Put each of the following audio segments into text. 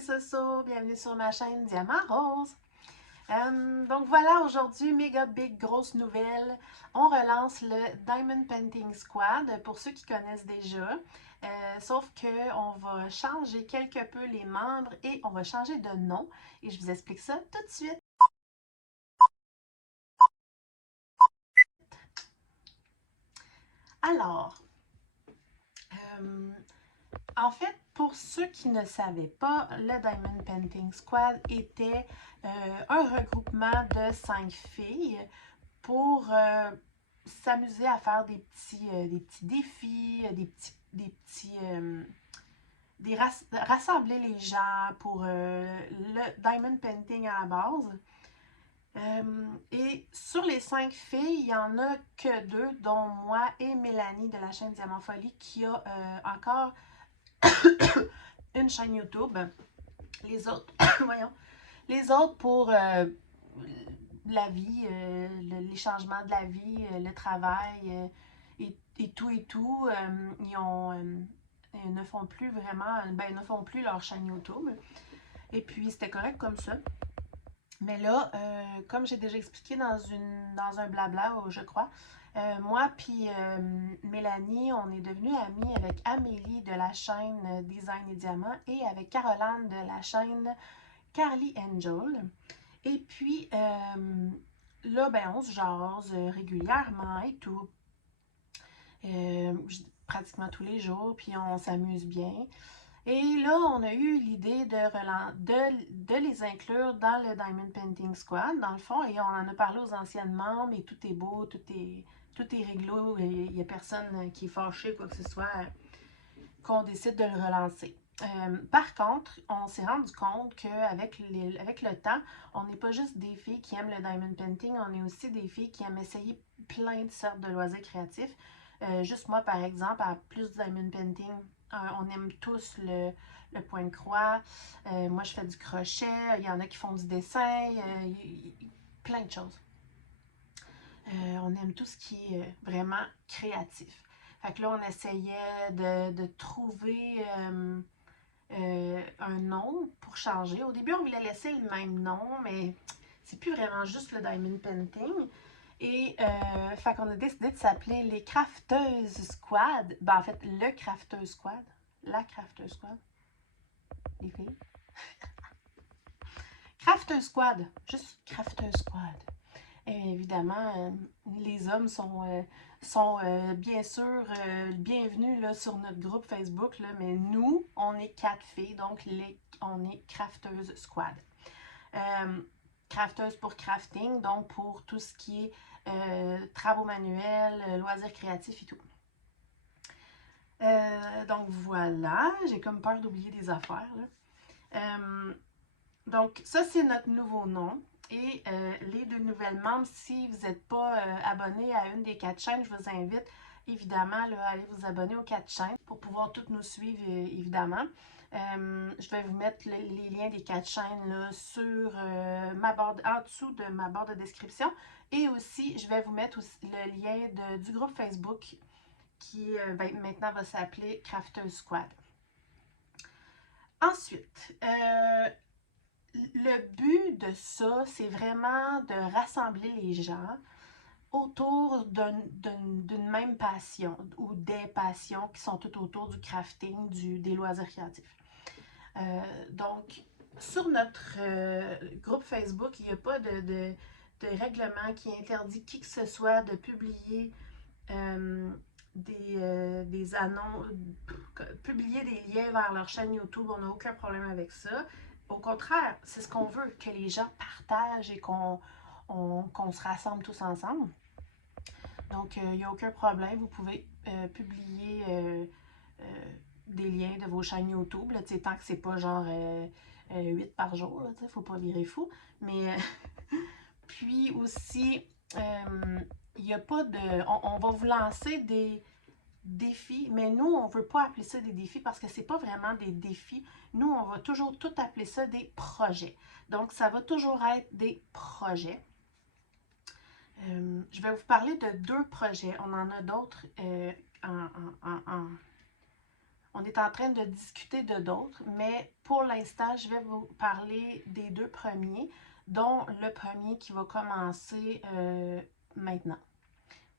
c'est Soso, bienvenue sur ma chaîne Diamant Rose. Donc voilà, aujourd'hui, méga big, grosse nouvelle. On relance le Diamond Painting Squad, pour ceux qui connaissent déjà. Sauf qu'on va changer quelque peu les membres et on va changer de nom. Et je vous explique ça tout de suite. Alors, en fait, pour ceux qui ne savaient pas, le Diamond Painting Squad était un regroupement de 5 filles pour s'amuser à faire des petits défis, rassembler les gens pour le Diamond Painting à la base. Et sur les 5 filles, il n'y en a que 2, dont moi et Mélanie de la chaîne Diamant Folie, qui a encore une chaîne YouTube. Les autres, voyons, les autres pour la vie, les changements de la vie, le travail et tout et tout. Ils ne font plus vraiment, ils ne font plus leur chaîne YouTube. Et puis, c'était correct comme ça. Mais là, comme j'ai déjà expliqué dans un blabla, je crois, moi puis Mélanie, on est devenus amis avec Amélie de la chaîne Design et Diamant et avec Caroline de la chaîne Carly Angel. Et puis, là, on se jase régulièrement et tout. Pratiquement tous les jours, puis on s'amuse bien. Et là, on a eu l'idée de les inclure dans le Diamond Painting Squad, dans le fond, et on en a parlé aux anciennes membres, et tout est beau, tout est réglo, et il n'y a personne qui est fâché, quoi que ce soit, qu'on décide de le relancer. Par contre, on s'est rendu compte qu'avec avec le temps, on n'est pas juste des filles qui aiment le Diamond Painting, on est aussi des filles qui aiment essayer plein de sortes de loisirs créatifs. Juste moi, par exemple, à plus de Diamond Painting, on aime tous le point de croix. Moi, je fais du crochet. Il y en a qui font du dessin. Plein de choses. On aime tout ce qui est vraiment créatif. Fait que là, on essayait de trouver un nom pour changer. Au début, on voulait laisser le même nom, mais c'est plus vraiment juste le Diamond Painting. Et fait qu'on a décidé de s'appeler les Crafteuses Squad. En fait, le Crafteuse Squad. La Crafteuse Squad. Les filles. Crafteuse Squad. Juste Crafteuse Squad. Et évidemment, les hommes sont bien sûr bienvenus là, sur notre groupe Facebook, là, mais nous, on est 4 filles, donc on est Crafteuse Squad. Crafteuse pour crafting, donc pour tout ce qui est travaux manuels, loisirs créatifs et tout. Donc voilà, j'ai comme peur d'oublier des affaires. Donc ça, c'est notre nouveau nom. Et les 2 nouvelles membres, si vous n'êtes pas abonné à une des 4 chaînes, je vous invite évidemment là, à aller vous abonner aux 4 chaînes pour pouvoir toutes nous suivre évidemment. Je vais vous mettre les liens des 4 chaînes là, sur ma barre, en dessous de ma barre de description. Et aussi, je vais vous mettre aussi le lien du groupe Facebook qui maintenant va s'appeler Crafteuse Squad. Ensuite, le but de ça, c'est vraiment de rassembler les gens autour d'une même passion ou des passions qui sont tout autour du crafting, des loisirs créatifs. Donc, sur notre groupe Facebook, il n'y a pas de règlement qui interdit qui que ce soit de publier des annonces, publier des liens vers leur chaîne YouTube. On n'a aucun problème avec ça. Au contraire, c'est ce qu'on veut, que les gens partagent et qu'on se rassemble tous ensemble. Donc, il n'y a aucun problème. Vous pouvez publier des liens de vos chaînes YouTube, là, tant que c'est pas genre 8 par jour, il ne faut pas virer fou. Mais puis aussi, il n'y a pas de... On va vous lancer des défis, mais nous, on ne veut pas appeler ça des défis parce que ce n'est pas vraiment des défis. Nous, on va toujours tout appeler ça des projets. Donc, ça va toujours être des projets. Je vais vous parler de 2 projets. On en a d'autres On est en train de discuter de d'autres, mais pour l'instant, je vais vous parler des 2 premiers, dont le premier qui va commencer maintenant.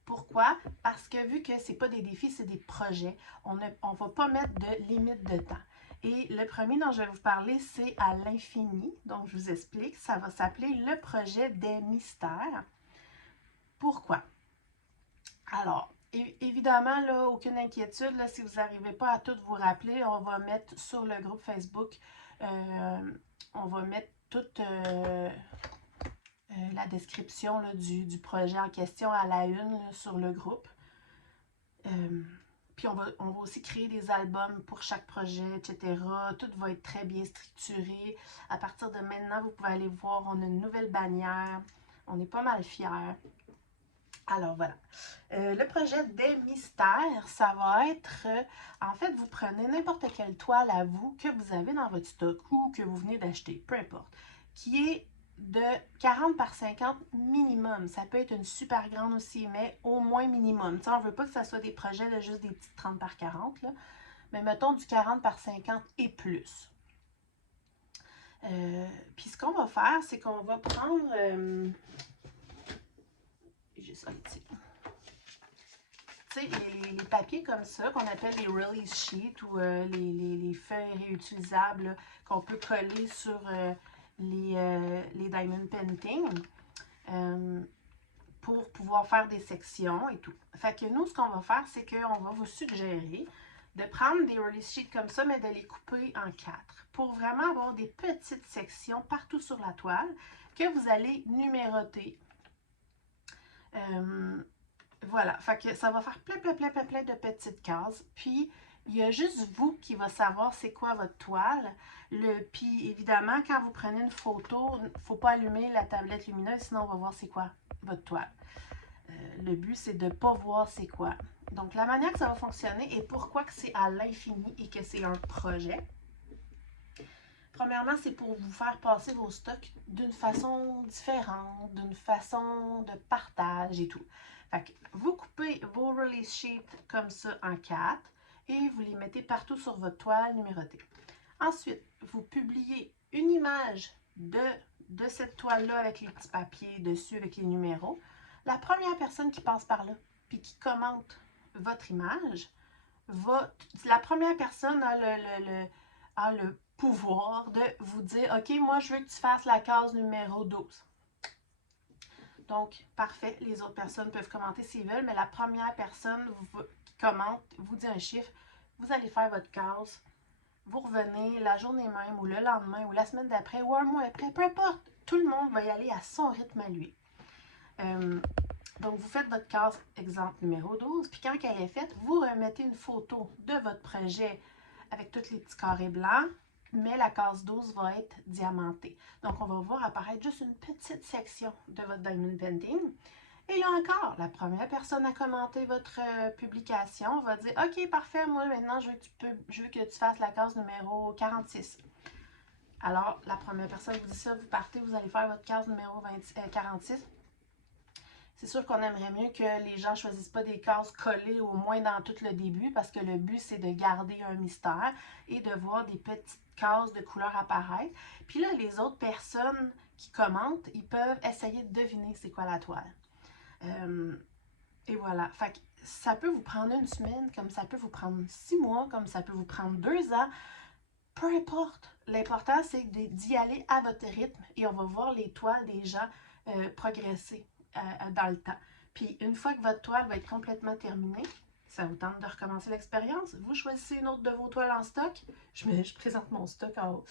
Pourquoi? Parce que vu que ce n'est pas des défis, c'est des projets, on ne va pas mettre de limite de temps. Et le premier dont je vais vous parler, c'est à l'infini. Donc, je vous explique, ça va s'appeler le projet des mystères. Pourquoi? Alors, évidemment, là, aucune inquiétude, là, si vous n'arrivez pas à tout vous rappeler, on va mettre sur le groupe Facebook, on va mettre toute la description là, du projet en question à la une là, sur le groupe. Puis on va aussi créer des albums pour chaque projet, etc. Tout va être très bien structuré. À partir de maintenant, vous pouvez aller voir, on a une nouvelle bannière. On est pas mal fiers. Alors voilà. Le projet des mystères, ça va être, en fait, vous prenez n'importe quelle toile à vous que vous avez dans votre stock ou que vous venez d'acheter, peu importe, qui est de 40 par 50 minimum. Ça peut être une super grande aussi, mais au moins minimum. T'sais, on ne veut pas que ça soit des projets de juste des petites 30 par 40, là, mais mettons du 40 par 50 et plus. Puis ce qu'on va faire, c'est qu'on va prendre... j'ai ça ici. Les papiers comme ça, qu'on appelle les release sheets ou les feuilles réutilisables qu'on peut coller sur les diamond painting pour pouvoir faire des sections et tout. Fait que nous, ce qu'on va faire, c'est qu'on va vous suggérer de prendre des release sheets comme ça, mais de les couper en 4 pour vraiment avoir des petites sections partout sur la toile que vous allez numéroter. Voilà, fait que ça va faire plein de petites cases. Puis, il y a juste vous qui va savoir c'est quoi votre toile. Puis, évidemment, quand vous prenez une photo, il ne faut pas allumer la tablette lumineuse, sinon on va voir c'est quoi votre toile. Le but, c'est de ne pas voir c'est quoi. Donc, la manière que ça va fonctionner et pourquoi que c'est à l'infini et que c'est un projet. Premièrement, c'est pour vous faire passer vos stocks d'une façon différente, d'une façon de partage et tout. Fait que vous coupez vos release sheets comme ça en 4 et vous les mettez partout sur votre toile numérotée. Ensuite, vous publiez une image de cette toile-là avec les petits papiers dessus, avec les numéros. La première personne qui passe par là puis qui commente votre image, la première personne a le pouvoir de vous dire « Ok, moi, je veux que tu fasses la case numéro 12. » Donc, parfait, les autres personnes peuvent commenter s'ils veulent, mais la première personne qui commente vous dit un chiffre, vous allez faire votre case, vous revenez la journée même ou le lendemain ou la semaine d'après ou un mois après, peu importe, tout le monde va y aller à son rythme à lui. Donc, vous faites votre case, exemple numéro 12, puis quand elle est faite, vous remettez une photo de votre projet avec tous les petits carrés blancs, mais la case 12 va être diamantée. Donc, on va voir apparaître juste une petite section de votre diamond painting. Et là encore, la première personne à commenter votre publication va dire « Ok, parfait, moi maintenant, je veux que tu fasses la case numéro 46. » Alors, la première personne vous dit ça, vous partez, vous allez faire votre case numéro 46. C'est sûr qu'on aimerait mieux que les gens ne choisissent pas des cases collées au moins dans tout le début parce que le but, c'est de garder un mystère et de voir des petites cases de couleurs apparaître. Puis là, les autres personnes qui commentent, ils peuvent essayer de deviner c'est quoi la toile. Et voilà. Fait que ça peut vous prendre une semaine, comme ça peut vous prendre 6 mois, comme ça peut vous prendre 2 ans. Peu importe. L'important, c'est d'y aller à votre rythme et on va voir les toiles des gens progresser dans le temps. Puis, une fois que votre toile va être complètement terminée, ça vous tente de recommencer l'expérience, vous choisissez une autre de vos toiles en stock. Je présente mon stock en haut.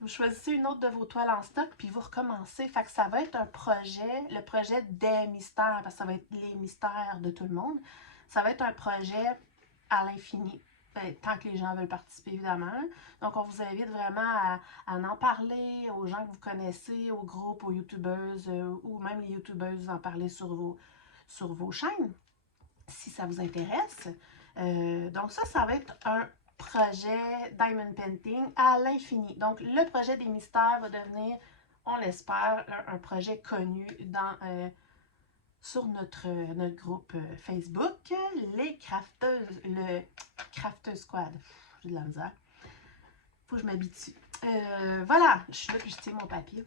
Vous choisissez une autre de vos toiles en stock, puis vous recommencez. Fait que ça va être un projet, le projet des mystères, parce que ça va être les mystères de tout le monde. Ça va être un projet à l'infini. Tant que les gens veulent participer, évidemment. Donc, on vous invite vraiment à en parler aux gens que vous connaissez, aux groupes, aux youtubeuses, ou même les youtubeuses, en parler sur vos chaînes, si ça vous intéresse. Donc, ça va être un projet Diamond Painting à l'infini. Donc, le projet des mystères va devenir, on l'espère, un projet connu sur notre groupe Facebook, les crafteuses, le Crafter Squad. j'ai de la misère. Faut que je m'habitue. Voilà, je suis là puis je tiens mon papier.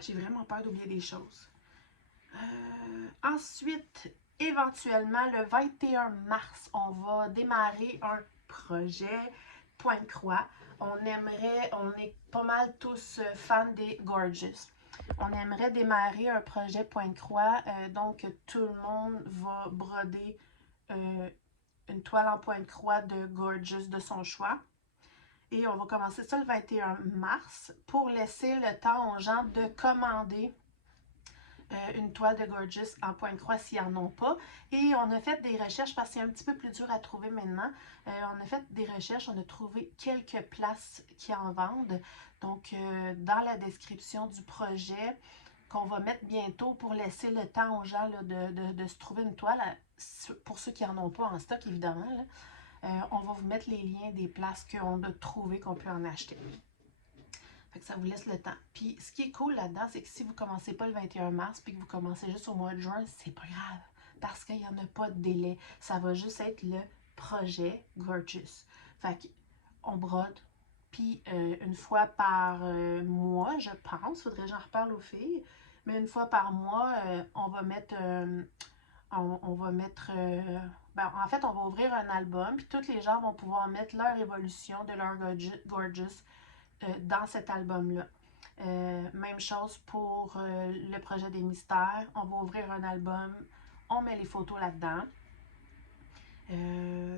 J'ai vraiment peur d'oublier des choses. Ensuite, éventuellement, le 21 mars, on va démarrer un projet Pointe-Croix. On est pas mal tous fans des Gorgeous. On aimerait démarrer un projet Pointe-Croix, donc tout le monde va broder une toile en Pointe-Croix de Gorgeous de son choix. Et on va commencer ça le 21 mars pour laisser le temps aux gens de commander une toile de Gorgeous en Pointe-Croix s'ils n'en ont pas. Et on a fait des recherches parce que c'est un petit peu plus dur à trouver maintenant. On a fait des recherches, on a trouvé quelques places qui en vendent. Donc, dans la description du projet qu'on va mettre bientôt pour laisser le temps aux gens là, de se trouver une toile, pour ceux qui n'en ont pas en stock évidemment, là, on va vous mettre les liens des places qu'on a trouvées qu'on peut en acheter. Fait que ça vous laisse le temps. Puis ce qui est cool là-dedans, c'est que si vous ne commencez pas le 21 mars puis que vous commencez juste au mois de juin, c'est pas grave. Parce qu'il n'y en a pas de délai. Ça va juste être le projet Gorgeous. Fait qu'on brode. Puis une fois par mois, je pense, faudrait que j'en reparle aux filles, mais une fois par mois, on va mettre... en fait, on va ouvrir un album, puis tous les gens vont pouvoir mettre leur évolution de leur Gorgeous dans cet album-là. Même chose pour le projet des mystères. On va ouvrir un album, on met les photos là-dedans.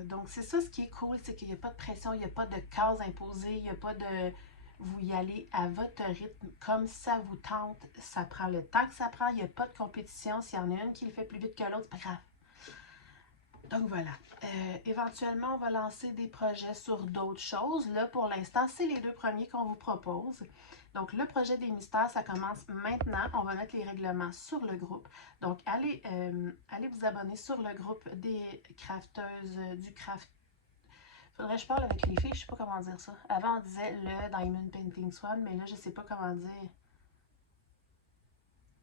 Donc, c'est ça ce qui est cool, c'est qu'il n'y a pas de pression, il n'y a pas de cases imposées, il n'y a pas de... Vous y allez à votre rythme, comme ça vous tente, ça prend le temps que ça prend, il n'y a pas de compétition. S'il y en a une qui le fait plus vite que l'autre, c'est pas grave. Donc voilà, éventuellement on va lancer des projets sur d'autres choses. Là pour l'instant, c'est les deux premiers qu'on vous propose. Donc le projet des mystères, ça commence maintenant. On va mettre les règlements sur le groupe. Donc allez vous abonner sur le groupe des crafteuses du craft. Faudrait que je parle avec les filles, je sais pas comment dire ça. Avant on disait le Diamond Painting Squad, mais là je sais pas comment dire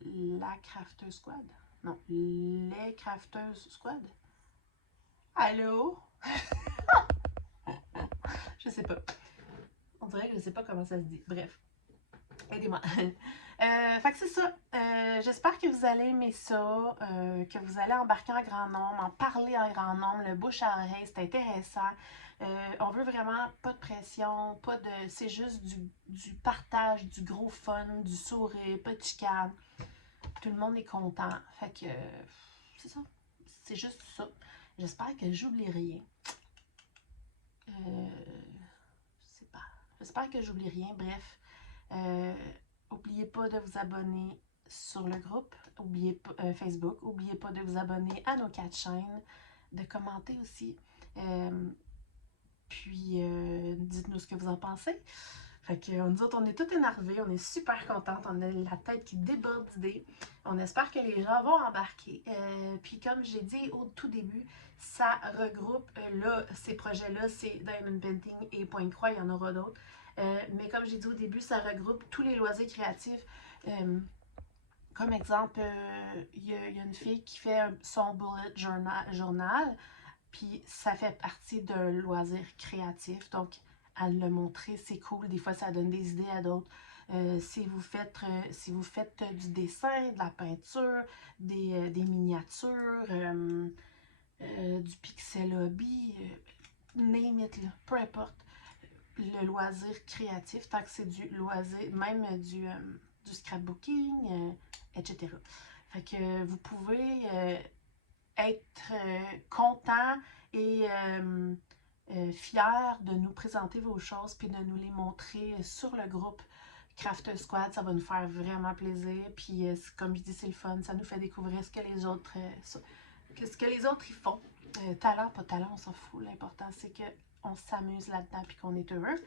la crafteuse squad. Non, les crafteuses squad. Allô? Je sais pas. On dirait que je sais pas comment ça se dit. Bref. Aidez-moi. Fait que c'est ça. J'espère que vous allez aimer ça, que vous allez embarquer en grand nombre, en parler en grand nombre, le bouche à oreille, c'est intéressant. On veut vraiment pas de pression, pas de. C'est juste du partage, du gros fun, du sourire, pas de chicane. Tout le monde est content. Fait que c'est ça. C'est juste ça. J'espère que j'oublie rien. Je sais pas. J'espère que j'oublie rien. Bref. N'oubliez pas de vous abonner sur le groupe, oubliez pas, Facebook. N'oubliez pas de vous abonner à nos 4 chaînes, de commenter aussi. Puis, dites-nous ce que vous en pensez. Fait que nous autres, on est tout énervés, on est super contentes, on a la tête qui déborde d'idées. On espère que les gens vont embarquer. Puis comme j'ai dit au tout début, ça regroupe, là, ces projets-là, c'est Diamond Painting et Pointe-Croix, il y en aura d'autres. Mais comme j'ai dit au début, ça regroupe tous les loisirs créatifs. Comme exemple, il y a une fille qui fait son bullet journal, puis ça fait partie d'un loisir créatif. Donc, elle l'a montré, c'est cool. Des fois, ça donne des idées à d'autres. Si vous faites du dessin, de la peinture, des miniatures, du pixel hobby, name it, là, peu importe. Le loisir créatif, tant que c'est du loisir, même du scrapbooking, etc. Fait que vous pouvez être content et fier de nous présenter vos choses puis de nous les montrer sur le groupe Craft Squad. Ça va nous faire vraiment plaisir. Puis comme je dis, c'est le fun. Ça nous fait découvrir ce que les autres y font. Talent, pas talent, on s'en fout. L'important, c'est qu'on s'amuse là-dedans puis qu'on est heureux.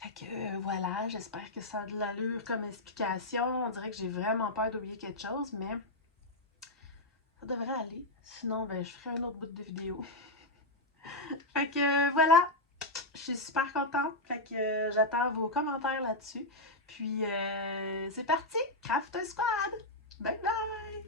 Fait que voilà, j'espère que ça a de l'allure comme explication. On dirait que j'ai vraiment peur d'oublier quelque chose, mais ça devrait aller. Sinon, ben, je ferai un autre bout de vidéo. Fait que voilà, je suis super contente. Fait que j'attends vos commentaires là-dessus. Puis c'est parti, Craft Squad! Bye bye!